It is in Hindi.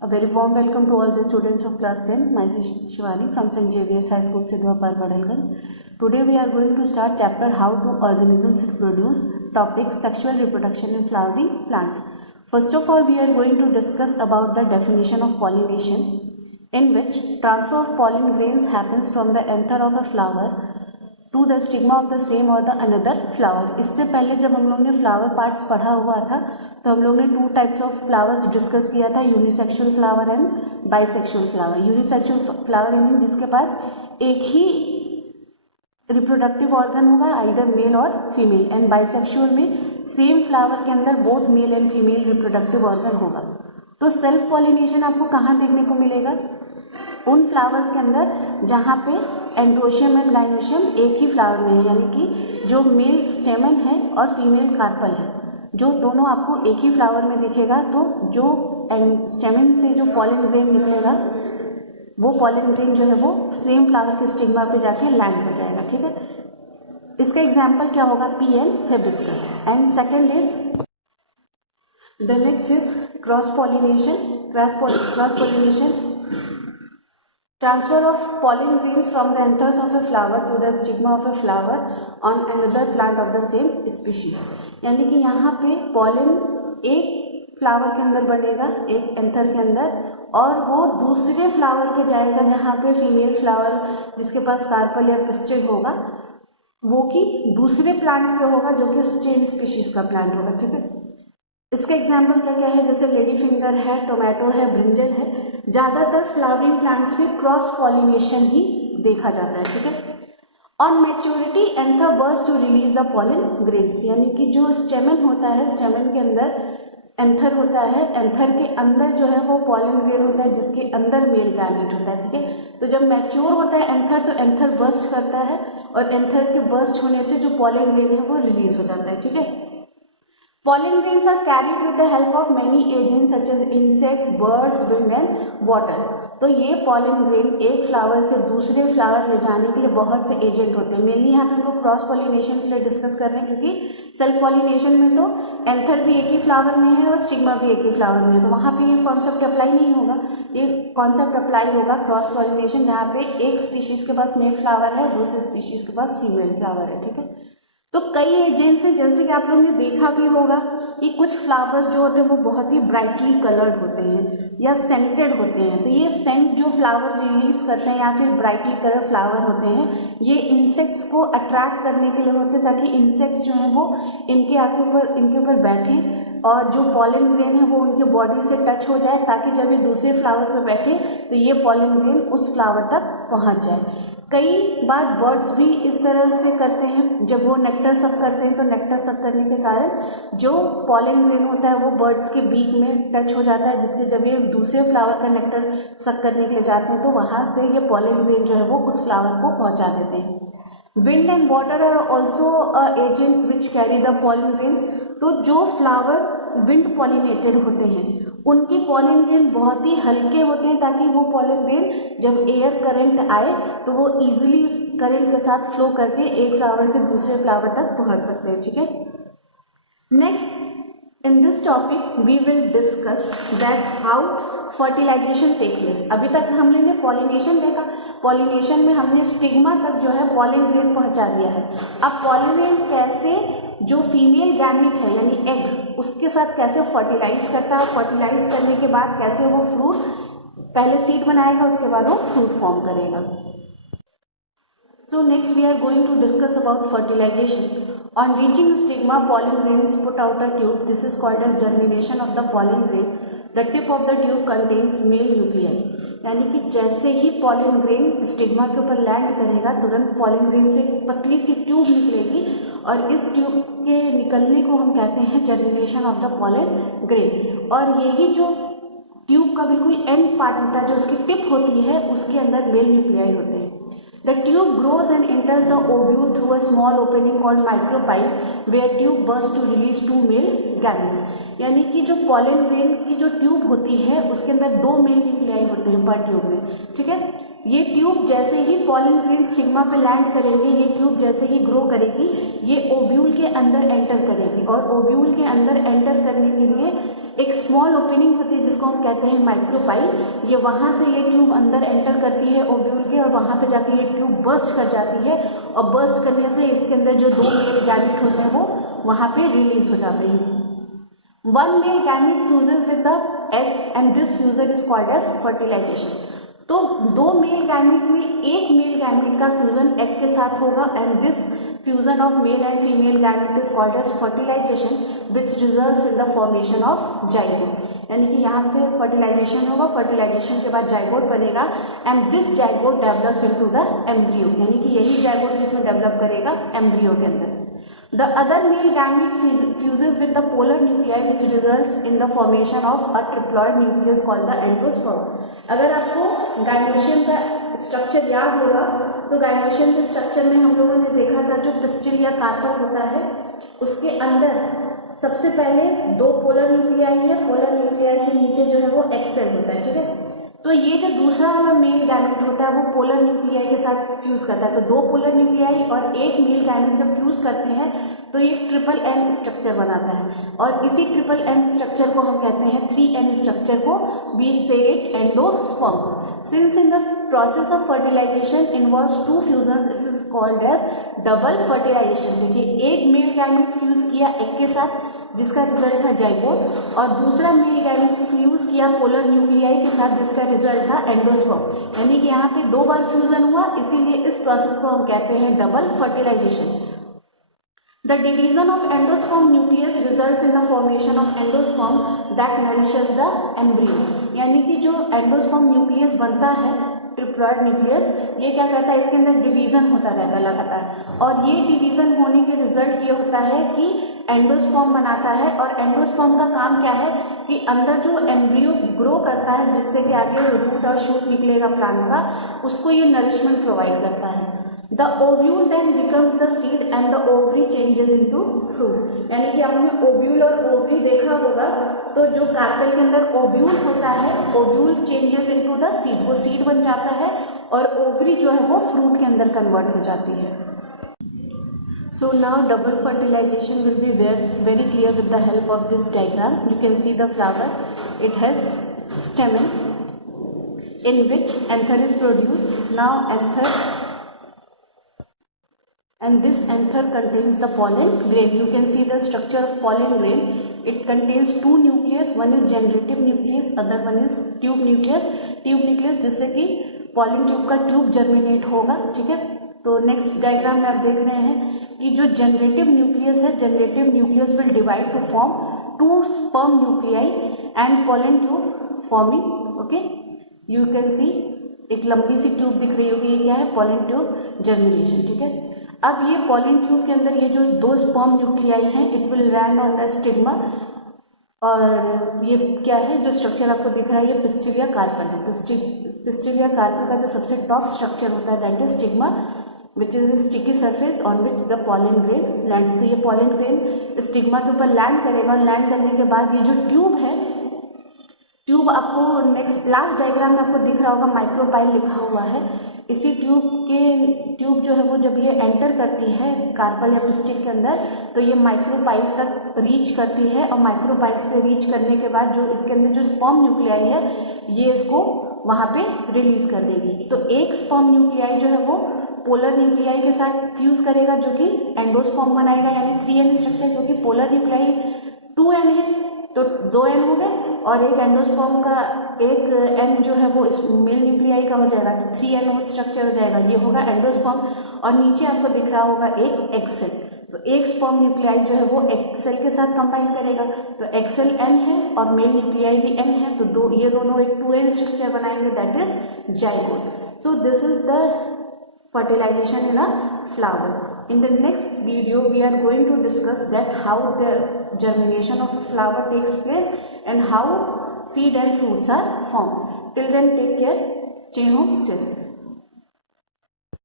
A very warm welcome to all the students of class 10. Myself Shivani from St. Xavier's High School, Sidhwapar, Padalganj. Today we are going to start chapter How do organisms reproduce, topic Sexual reproduction in flowering plants. First of all, we are going to discuss about the definition of pollination, in which transfer of pollen grains happens from the anther of a flower to the stigma of the same और द अनदर फ्लावर। इससे पहले जब हम लोग ने फ्लावर पार्ट्स पढ़ा हुआ था तो हम लोग ने two types of flowers discuss किया था, unisexual flower and bisexual flower. Unisexual flower यानी जिसके पास एक ही रिप्रोडक्टिव ऑर्गन होगा, आइदर मेल और फीमेल, एंड बाइसेक्सुअल में सेम फ्लावर के अंदर both male and female reproductive organ होगा। तो सेल्फ पॉलिनेशन आपको कहाँ देखने को मिलेगा? उन फ्लावर्स के अंदर जहाँ पे एंड्रोशियम एंड गाइनोशियम एक ही फ्लावर में है, यानी कि जो मेल स्टेमन है और फीमेल कार्पल है, जो दोनों आपको एक ही फ्लावर में दिखेगा। तो जो स्टेमन से जो पॉलन ग्रेन निकलेगा वो पॉलन ग्रेन जो है वो सेम फ्लावर के स्टिग्मा पे जाके लैंड हो जाएगा। ठीक है, इसका एग्जाम्पल क्या होगा? P and hibiscus. And second is the next is cross pollination. Cross pollination, transfer of pollen grains from the anthers of a flower to the stigma of a flower on another plant of the same species। यानी कि यहाँ पे पॉलन एक फ्लावर के अंदर बनेगा, एक एंथर के अंदर, और वो दूसरे फ्लावर पे जाएगा जहाँ पे फीमेल फ्लावर जिसके पास कार्पल या पिस्टिल होगा वो कि दूसरे प्लांट पे होगा जो कि सेम स्पीशीज का प्लांट होगा। ठीक है, इसका एग्जाम्पल क्या क्या है? जैसे लेडी फिंगर है, टोमेटो है, ब्रिंजल है। ज़्यादातर फ्लावरिंग प्लांट्स में क्रॉस पॉलिनेशन ही देखा जाता है। ठीक है, on maturity anther burst to release the pollen grains, यानी कि जो स्टेमन होता है, स्टेमन के अंदर एंथर होता है, एंथर के अंदर जो है वो पॉलन ग्रेन होता है जिसके अंदर मेल गैमेट होता है। ठीक है, तो जब मैच्योर होता है एंथर तो एंथर बर्स्ट करता है और एंथर के बर्स्ट होने से जो पॉलन ग्रेन है वो रिलीज हो जाता है। ठीक है, pollen grains are carried with the help of many agents such as insects, birds, wind and water। तो ये pollen grain एक फ्लावर से दूसरे फ्लावर ले जाने के लिए बहुत से एजेंट होते हैं। मेनली यहाँ पे हम लोग क्रॉस पॉलिनेशन के लिए डिस्कस कर रहे हैं, क्योंकि सेल्फ पॉलिनेशन में तो एंथर भी एक ही फ्लावर में है और स्टिग्मा भी एक ही फ्लावर में है, तो वहाँ पे ये कॉन्सेप्ट अप्लाई नहीं होगा। ये कॉन्सेप्ट अप्लाई होगा क्रॉस पॉलिनेशन जहाँ पे एक स्पीशीज के पास मेल फ्लावर है, दूसरे स्पीशीज के पास फीमेल फ्लावर है। ठीक है, तो कई एजेंट्स हैं, जैसे कि आप लोगों ने देखा भी होगा कि कुछ फ्लावर्स जो होते हैं वो बहुत ही ब्राइटली कलर्ड होते हैं या सेंटेड होते हैं। तो ये सेंट जो फ्लावर रिलीज करते हैं या फिर ब्राइटली कलर फ्लावर होते हैं, ये इंसेक्ट्स को अट्रैक्ट करने के लिए होते हैं, ताकि इंसेक्ट्स जो हैं वो इनके ऊपर बैठें और जो पॉलन ग्रेन है वो उनके बॉडी से टच हो जाए, ताकि जब ये दूसरे फ्लावर पर बैठे तो ये पॉलन ग्रेन उस फ्लावर तक पहुँच जाए। कई बार बर्ड्स भी इस तरह से करते हैं, जब वो नेक्टर सक करते हैं तो नेक्टर सक करने के कारण जो पॉलन ग्रेन होता है वो बर्ड्स के बीक में टच हो जाता है, जिससे जब ये दूसरे फ्लावर का नेक्टर सक करने के लिए जाते हैं तो वहाँ से ये पॉलन ग्रेन जो है वो उस फ्लावर को पहुँचा देते हैं। Wind and water are also agent which carry the pollen grains. तो जो फ्लावर विंड पॉलिनेटेड होते हैं उनके पॉलन ग्रेन बहुत ही हल्के होते हैं, ताकि वो पॉलन ग्रेन जब एयर करंट आए तो वो इजीली उस करंट के साथ फ्लो करके एक फ्लावर से दूसरे फ्लावर तक पहुंच सकते हैं। ठीक है, next in this topic we will discuss that how fertilization take place. अभी तक हमने ने पॉलिनेशन देखा, पॉलिनेशन में हमने स्टिग्मा तक जो है पॉलन ग्रेन पहुंचा दिया है। अब पॉलन ग्रेन कैसे जो फीमेल गैमेट है यानी एग उसके साथ कैसे फर्टिलाइज करता है, फर्टिलाइज करने के बाद कैसे वो फ्रूट पहले सीड बनाएगा उसके बाद वो फ्रूट फॉर्म करेगा। So next we are going to discuss about fertilization. On reaching stigma, pollen grains put out a tube. This is called as germination of the pollen grain. The tip of the tube contains male nuclei. यानी कि जैसे ही pollen grain स्टिग्मा के ऊपर लैंड करेगा तुरंत pollen grain से पतली सी ट्यूब निकलेगी और इस ट्यूब के निकलने को हम कहते हैं germination of the pollen grain। और यही जो ट्यूब का बिल्कुल एंड पार्ट होता है, जो उसकी टिप होती है, उसके अंदर मेल न्यूक्लियाई होते हैं। The tube grows and enters the ovule through a small opening called micropipe, where tube bursts to release two male gametes। यानी कि जो पॉलन ग्रेन की जो ट्यूब होती है उसके अंदर दो मेल न्यूक्लियाई होते हैं पर ट्यूब में। ठीक है, ये ट्यूब जैसे ही पॉलन ग्रेन स्टिग्मा पे लैंड करेंगे, ये ट्यूब जैसे ही ग्रो करेगी ये ओव्यूल के अंदर एंटर करेगी और ओव्यूल के अंदर एंटर करने के लिए एक स्मॉल ओपनिंग होती है जिसको हम कहते हैं माइक्रोपाइल, ये वहाँ से ये ट्यूब अंदर एंटर करती है ओव्यूल के, और वहाँ पे जाके ये ट्यूब बर्स्ट कर जाती है, और बर्स्ट करने से इसके अंदर जो 2 मेल गैमेट होते हैं वो वहाँ पे रिलीज हो जाते हैं। One male gamete fuses with the egg and this fusion is called as fertilization. तो 2 मेल गैमेट में एक मेल गैमेट का फ्यूजन एग के साथ होगा, and this fusion of male and female gamete is called as fertilization which results in the formation of zygote. यानी कि यहाँ से फर्टिलाइजेशन होगा, फर्टिलाइजेशन के बाद जाइगोट बनेगा, and this zygote develops into the embryo, यानी कि यही जाइगोट इसमें डेवलप करेगा एम्ब्रियो के अंदर। The other male gamete fuses with the polar nuclei which results in the formation of a triploid nucleus called the endosperm. अगर आपको गायनोशियम का स्ट्रक्चर याद होगा तो गायनोशियम के स्ट्रक्चर में हम लोगों ने देखा था जो पिस्टिल या कार्पल होता है उसके अंदर सबसे पहले 2 पोलर न्यूक्लियाई है, पोलर न्यूक्लियाई के नीचे जो है वो एक्स सेल होता है, ठीक है। तो ये जो दूसरा वाला मेल गैमेट होता है वो पोलर न्यूक्लियाई के साथ फ्यूज करता है, तो 2 पोलर न्यूक्लियाई और एक मेल गैमेट जब फ्यूज करते हैं तो ये ट्रिपल एन स्ट्रक्चर बनाता है, और इसी ट्रिपल एन स्ट्रक्चर को हम कहते हैं 3N स्ट्रक्चर को we say it endosperm. Since in the process of fertilization involves 2 fusion, this is called as double fertilization. देखिए एक मेल गैमेट फ्यूज किया एग के साथ जिसका रिजल्ट था जाइगोट, और दूसरा मेल गैमेट फ्यूज किया पोलर न्यूक्लियाई के साथ जिसका रिजल्ट था एंडोस्पर्म, यानी कि यहाँ पे 2 बार फ्यूजन हुआ, इसीलिए इस प्रोसेस को हम कहते हैं double fertilization. The division of endosperm nucleus results in the formation of endosperm that nourishes the embryo, यानी कि जो एंडोस्पर्म न्यूक्लियस बनता है ट्रिप्लॉइड न्यूक्लियस, ये क्या करता है इसके अंदर डिवीजन होता रहता है लगातार, और ये डिवीजन होने के रिजल्ट ये होता है कि एंडोस्पर्म बनाता है, और एंडोस्पर्म का काम क्या है कि अंदर जो एम्ब्रियो ग्रो करता है जिससे कि आगे रूट और शूट निकलेगा प्लांट का, उसको ये नरिशमेंट प्रोवाइड करता है। The ovule then becomes the seed and the ovary changes into fruit, यानी कि आपने ओव्यूल और ओवरी देखा होगा, तो जो कार्पेल के अंदर ओव्यूल होता है, ovule changes into the seed, वो सीड बन जाता है, और ओवरी जो है वो फ्रूट के अंदर कन्वर्ट हो जाती है। So now double fertilization will be very clear with the help of this diagram. You can see the flower, it has stamen in which anther is produced. Now anther, and this anther contains the pollen grain. You can see the structure of pollen grain. It contains 2 nucleus, one is generative nucleus, other one is tube nucleus. Tube nucleus जिससे कि pollen tube का ट्यूब जर्मिनेट होगा, ठीक है। तो नेक्स्ट डायग्राम में आप देख रहे हैं कि जो जनरेटिव न्यूक्लियस है, generative nucleus will divide two form 2 sperm nuclei and pollen tube forming, okay. You can see एक लंबी सी ट्यूब दिख रही होगी, ये क्या है, pollen tube जर्मिनेशन, ठीक है। अब ये पॉलिन ट्यूब के अंदर ये जो 2 स्पर्म न्यूक्लियाई हैं, it will land on the stigma, और ये क्या है जो स्ट्रक्चर आपको दिख रहा है, ये पिस्टिल या कार्पल है। पिस्टिल या कार्पल का जो सबसे टॉप स्ट्रक्चर होता है that is stigma which is sticky surface on which the pollen grain lands. तो ये पॉलिन ग्रेन स्टिग्मा के ऊपर लैंड करेगा, और लैंड करने के बाद ये जो ट्यूब है, ट्यूब आपको नेक्स्ट लास्ट डायग्राम में आपको दिख रहा होगा माइक्रोपाइल लिखा हुआ है। इसी ट्यूब जो है वो जब ये एंटर करती है कार्पल या पिस्टिल के अंदर, तो ये माइक्रोपाइल तक रीच करती है, और माइक्रोपाइल से रीच करने के बाद जो इसके अंदर जो स्पर्म न्यूक्लियाई है ये इसको वहाँ पे रिलीज कर देगी। तो एक स्पर्म न्यूक्लियाई जो है वो पोलर न्यूक्लियाई के साथ फ्यूज करेगा जो कि एंडोस्पर्म बनाएगा, यानी 3N स्ट्रक्चर, क्योंकि पोलर न्यूक्लियाई 2N है तो 2N हो गए, और एक एंडोस्पर्म का एक N जो है वो इस मेल न्यूक्लियाई का हो जाएगा, तो 3N स्ट्रक्चर हो जाएगा, ये होगा एंडोस्पर्म। और नीचे आपको दिख रहा होगा एक एग सेल, तो एक स्पर्म न्यूक्लियाई जो है वो एग सेल के साथ कंबाइन करेगा, तो एग सेल N है और मेल न्यूक्लियाई भी N है, तो ये दोनों एक 2N स्ट्रक्चर बनाएंगे, that is zygote. So this is the fertilization in a flower. In the next video we are going to discuss that how the germination of a flower takes place and how seed and fruits are formed. Till then, take care, stay home, stay safe.